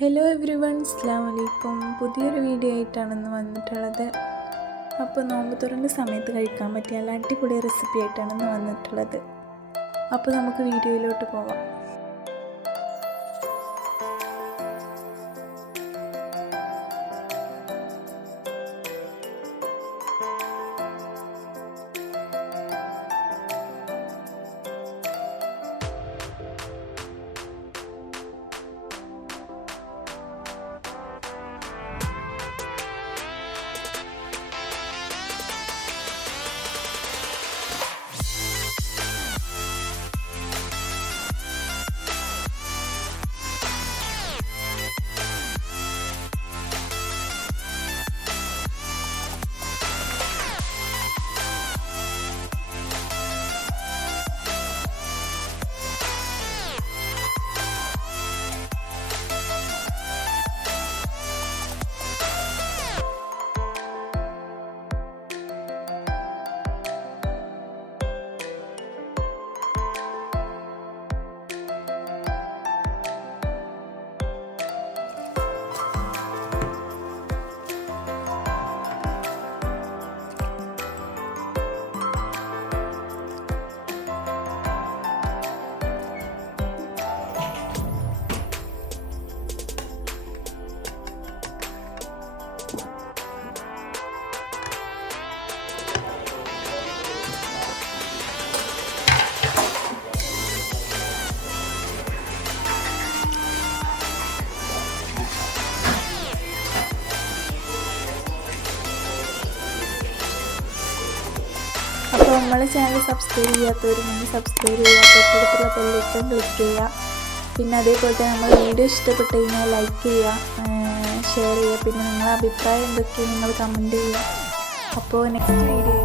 Hello every one, അസ്സലാമു അലൈക്കും. പുതിയൊരു വീഡിയോ ആയിട്ടാണ് ഇന്ന് വന്നിട്ടുള്ളത്. അപ്പോൾ നോമ്പ് തുറന്ന സമയത്ത് കഴിക്കാൻ പറ്റിയ നല്ല അടിപൊളി റെസിപ്പി ആയിട്ടാണ് ഇന്ന് വന്നിട്ടുള്ളത്. അപ്പോൾ നമുക്ക് വീഡിയോയിലോട്ട് പോവാം. അപ്പോൾ നമ്മളെ ചാനൽ സബ്സ്ക്രൈബ് ചെയ്യാത്തവരുണ്ടെങ്കിൽ സബ്സ്ക്രൈബ് ചെയ്യുക, തൊട്ടടുത്തുള്ള ബെല്ലൈക്കൺ ക്ലിക്ക് ചെയ്യുക. പിന്നെ അതേപോലെ തന്നെ നമ്മൾ വീഡിയോ ഇഷ്ടപ്പെട്ട് കഴിഞ്ഞാൽ ലൈക്ക് ചെയ്യുക, ഷെയർ ചെയ്യുക. പിന്നെ നിങ്ങളുടെ അഭിപ്രായം എന്തൊക്കെയാണ് നിങ്ങൾ കമൻറ്റ് ചെയ്യുക. അപ്പോൾ നെക്സ്റ്റ് വീഡിയോ